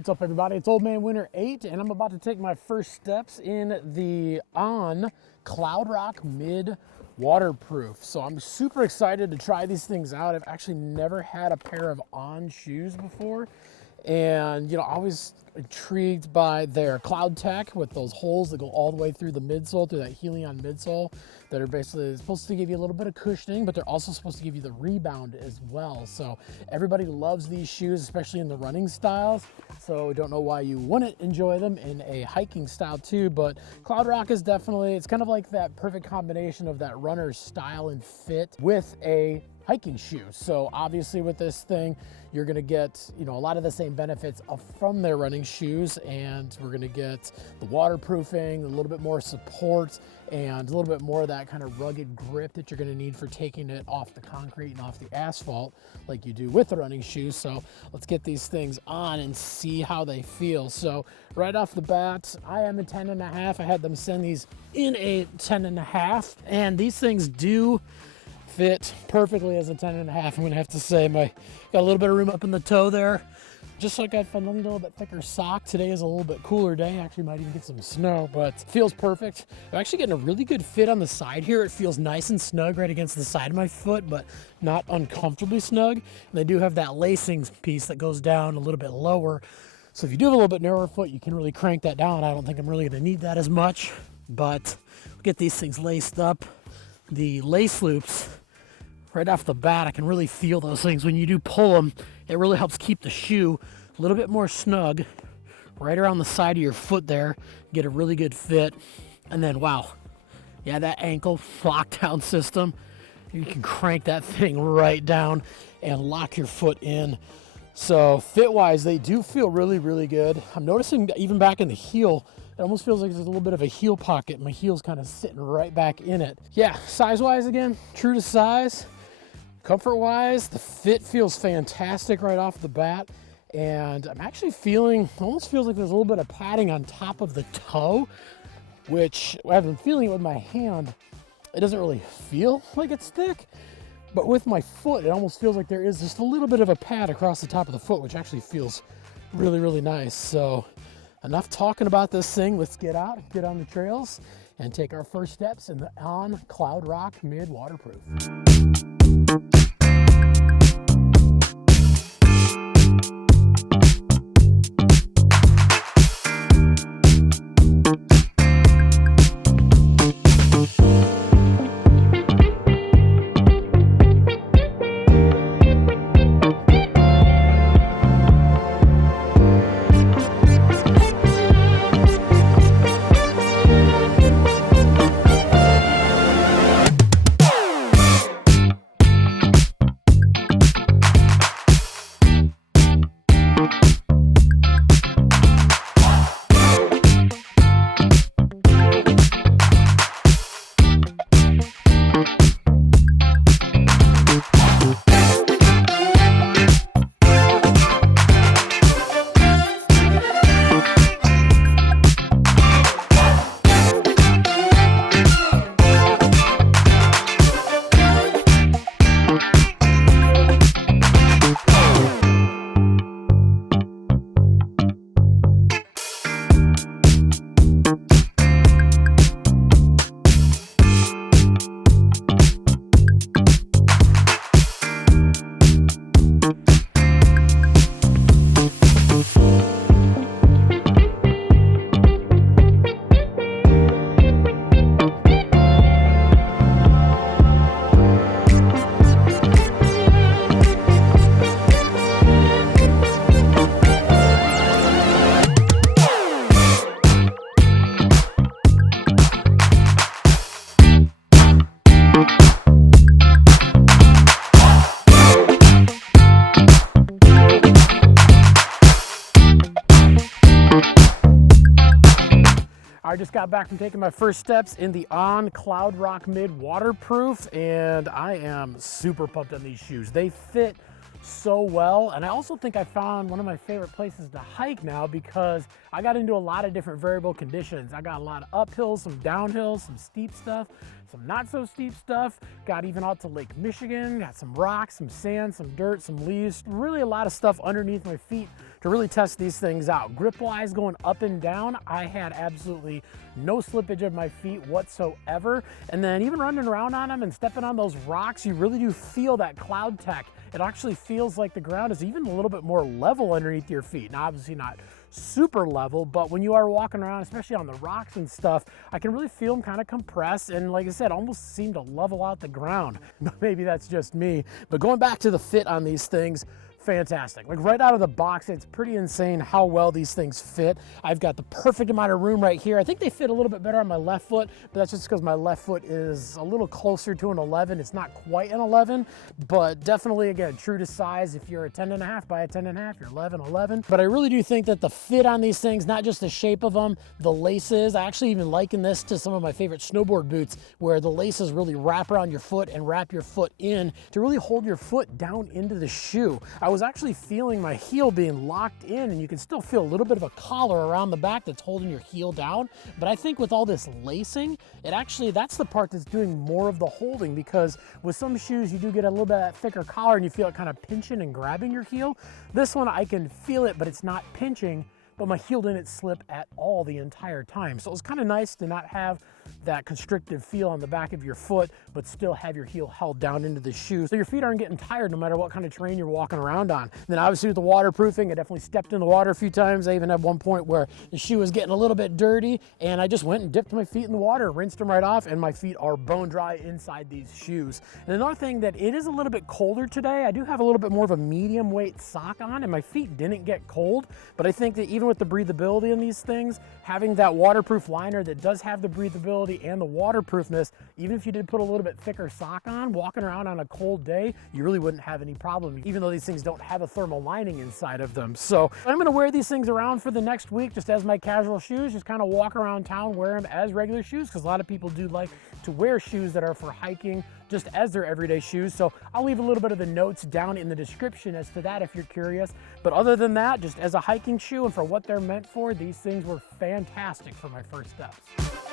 What's up, everybody? It's Old Man Winter 8, and I'm about to take my first steps in the On Cloudrock Mid Waterproof. So I'm super excited to try these things out. I've actually never had a pair of On shoes before, and always intrigued by their Cloudtec with those holes that go all the way through the midsole, through that Helion midsole, that are basically supposed to give you a little bit of cushioning, but they're also supposed to give you the rebound as well. So everybody loves these shoes, especially in the running styles. So don't know why you wouldn't enjoy them in a hiking style too, but Cloudrock is definitely, it's kind of like that perfect combination of that runner's style and fit with a hiking shoe. So obviously with this thing, you're gonna get, a lot of the same benefits from their running shoes, and we're gonna get the waterproofing, a little bit more support, and a little bit more of that kind of rugged grip that you're gonna need for taking it off the concrete and off the asphalt like you do with the running shoes. So let's get these things on and see how they feel. So right off the bat, I am a 10.5. I had them send these in a 10.5, and these things do fit perfectly as a 10.5. I'm gonna have to say, got a little bit of room up in the toe there. Just like I'd find a little bit thicker sock. Today is a little bit cooler day. Actually might even get some snow, but feels perfect. I'm actually getting a really good fit on the side here. It feels nice and snug right against the side of my foot, but not uncomfortably snug. And they do have that lacing piece that goes down a little bit lower. So if you do have a little bit narrower foot, you can really crank that down. I don't think I'm really gonna need that as much, but we'll get these things laced up. The lace loops, right off the bat, I can really feel those things. When you do pull them, it really helps keep the shoe a little bit more snug right around the side of your foot there. Get a really good fit. And then, wow, yeah, that ankle lockdown system, you can crank that thing right down and lock your foot in. So fit-wise, they do feel really, really good. I'm noticing that even back in the heel, it almost feels like there's a little bit of a heel pocket. My heel's kind of sitting right back in it. Yeah, size-wise, again, true to size. Comfort-wise, the fit feels fantastic right off the bat, and I'm actually almost feels like there's a little bit of padding on top of the toe, which I've been feeling it with my hand. It doesn't really feel like it's thick, but with my foot, it almost feels like there is just a little bit of a pad across the top of the foot, which actually feels really, really nice. So enough talking about this thing. Let's get out, get on the trails, and take our first steps in the On Cloudrock Mid Waterproof. I just got back from taking my first steps in the On Cloudrock Mid Waterproof, and I am super pumped on these shoes. They fit so well, and I also think I found one of my favorite places to hike now because I got into a lot of different variable conditions. I got a lot of uphills, some downhills, some steep stuff, some not so steep stuff. Got even out to Lake Michigan, got some rocks, some sand, some dirt, some leaves, really a lot of stuff underneath my feet to really test these things out. Grip-wise, going up and down, I had absolutely no slippage of my feet whatsoever. And then even running around on them and stepping on those rocks, you really do feel that Cloudtec. It actually feels like the ground is even a little bit more level underneath your feet. Now, obviously not super level, but when you are walking around, especially on the rocks and stuff, I can really feel them kind of compress, and like I said, almost seem to level out the ground. Maybe that's just me, but going back to the fit on these things, fantastic. Like right out of the box, it's pretty insane how well these things fit. I've got the perfect amount of room right here. I think they fit a little bit better on my left foot, but that's just because my left foot is a little closer to an 11. It's not quite an 11, but definitely, again, true to size. If you're a 10.5 by a 10.5, you're 11. But I really do think that the fit on these things, not just the shape of them, the laces, I actually even liken this to some of my favorite snowboard boots, where the laces really wrap around your foot and wrap your foot in to really hold your foot down into the shoe. I was actually feeling my heel being locked in, and you can still feel a little bit of a collar around the back that's holding your heel down. But I think with all this lacing, that's the part that's doing more of the holding, because with some shoes you do get a little bit of that thicker collar and you feel it kind of pinching and grabbing your heel. This one, I can feel it, but it's not pinching, but my heel didn't slip at all the entire time. So it was kind of nice to not have that constrictive feel on the back of your foot, but still have your heel held down into the shoe, so your feet aren't getting tired no matter what kind of terrain you're walking around on. And then obviously with the waterproofing, I definitely stepped in the water a few times. I even had one point where the shoe was getting a little bit dirty, and I just went and dipped my feet in the water, rinsed them right off, and my feet are bone dry inside these shoes. And another thing, that it is a little bit colder today. I do have a little bit more of a medium weight sock on, and my feet didn't get cold, but I think that even with the breathability in these things, having that waterproof liner that does have the breathability and the waterproofness, even if you did put a little bit thicker sock on, walking around on a cold day, you really wouldn't have any problem, even though these things don't have a thermal lining inside of them. So I'm gonna wear these things around for the next week just as my casual shoes, just kind of walk around town, wear them as regular shoes, because a lot of people do like to wear shoes that are for hiking just as their everyday shoes. So I'll leave a little bit of the notes down in the description as to that if you're curious. But other than that, just as a hiking shoe and for what they're meant for, these things were fantastic for my first steps.